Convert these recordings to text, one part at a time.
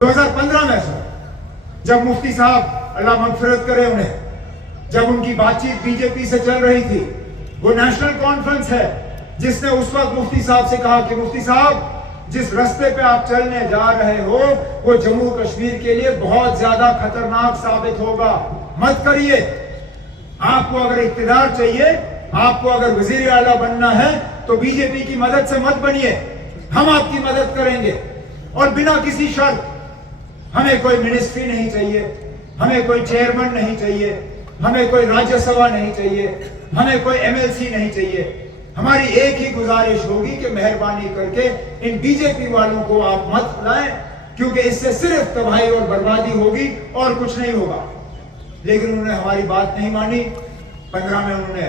2015 में जब मुफ्ती साहब अल्लाह मगफिरत करे उन्हें, जब उनकी बातचीत बीजेपी से चल रही थी, वो नेशनल कॉन्फ्रेंस है जिसने उस वक्त मुफ्ती साहब से कहा कि मुफ्ती साहब जिस रास्ते पे आप चलने जा रहे हो वो जम्मू कश्मीर के लिए बहुत ज्यादा खतरनाक साबित होगा, मत करिए। आपको अगर इख्तिदार चाहिए, आपको अगर वजीर आला बनना है तो बीजेपी की मदद से मत बनिए, हम आपकी मदद करेंगे और बिना किसी शर्त। हमें कोई मिनिस्ट्री नहीं चाहिए, हमें कोई चेयरमैन नहीं चाहिए, हमें कोई राज्यसभा नहीं चाहिए, हमें कोई एमएलसी नहीं चाहिए। हमारी एक ही गुजारिश होगी कि मेहरबानी करके इन बीजेपी वालों को आप मत बुलाएं, क्योंकि इससे सिर्फ तबाही और बर्बादी होगी और कुछ नहीं होगा। लेकिन उन्होंने हमारी बात नहीं मानी। 15 में उन्होंने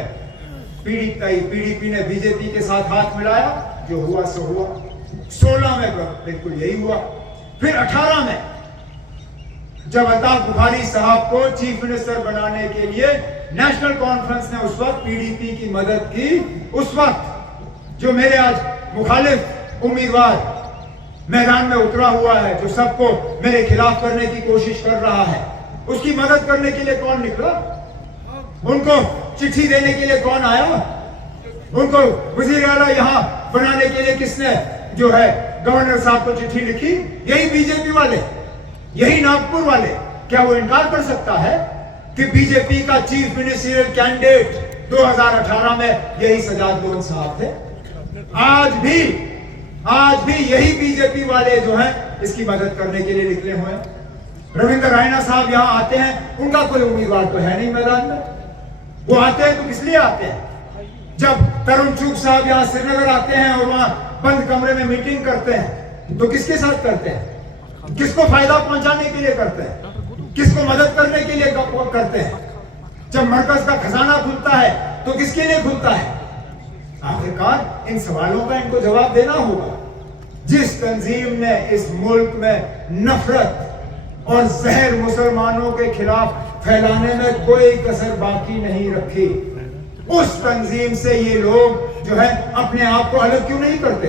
पीडीपी ने बीजेपी के साथ हाथ मिलाया, जो हुआ सो हुआ। 16 में बिल्कुल यही हुआ। फिर 18 में जब अल्ताफ बुखारी साहब को चीफ मिनिस्टर बनाने के लिए नेशनल कॉन्फ्रेंस ने उस वक्त पीडीपी की मदद की, उस वक्त जो मेरे आज मुखालिफ उम्मीदवार मैदान में उतरा हुआ है, जो सबको मेरे खिलाफ करने की कोशिश कर रहा है, उसकी मदद करने के लिए कौन निकला? उनको चिट्ठी देने के लिए कौन आया? उनको वजीर आला यहां बनाने के लिए किसने जो है गवर्नर साहब को चिट्ठी लिखी? यही बीजेपी वाले, यही नागपुर वाले। क्या वो इनकार कर सकता है कि बीजेपी का चीफ मिनिस्टरियल कैंडिडेट 2018 में यही सजाद लोन साहब थे? आज भी यही बीजेपी वाले जो हैं इसकी मदद करने के लिए निकले हुए हैं। रविंद्र रायना साहब यहां आते हैं, उनका कोई उम्मीदवार तो है नहीं मैदान में। वो आते हैं तो किस लिए आते हैं? जब तरुण चुग साहब यहां श्रीनगर आते हैं और वहां बंद कमरे में मीटिंग करते हैं, तो किसके साथ करते हैं? किसको फायदा पहुंचाने के लिए करते हैं? किसको मदद करने के लिए करते हैं? जब मरकज का खजाना खुलता है तो किसके लिए खुलता है? आखिरकार इन सवालों का इनको जवाब देना होगा। जिस तंजीम ने इस मुल्क में नफरत और जहर मुसलमानों के खिलाफ फैलाने में कोई कसर बाकी नहीं रखी, उस तंजीम से ये लोग जो है अपने आप को अलग क्यों नहीं करते?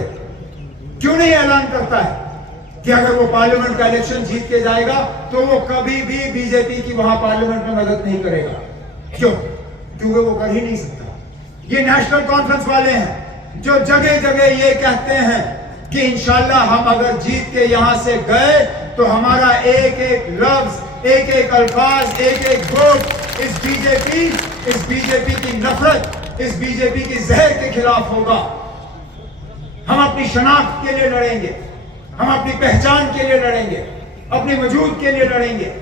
क्यों नहीं ऐलान करता है कि अगर वो पार्लियामेंट का इलेक्शन जीत के जाएगा तो वो कभी भी बीजेपी की वहां पार्लियामेंट में मदद नहीं करेगा? क्यों? क्योंकि वो कर ही नहीं सकता। ये नेशनल कॉन्फ्रेंस वाले हैं जो जगह जगह ये कहते हैं कि इंशाल्लाह हम अगर जीत के यहां से गए तो हमारा एक एक लफ्ज, एक एक अल्फाज, एक एक वोट इस बीजेपी की नफरत, इस बीजेपी की जहर के खिलाफ होगा। हम अपनी शनाख्त के लिए लड़ेंगे, हम अपनी पहचान के लिए लड़ेंगे, अपने वजूद के लिए लड़ेंगे।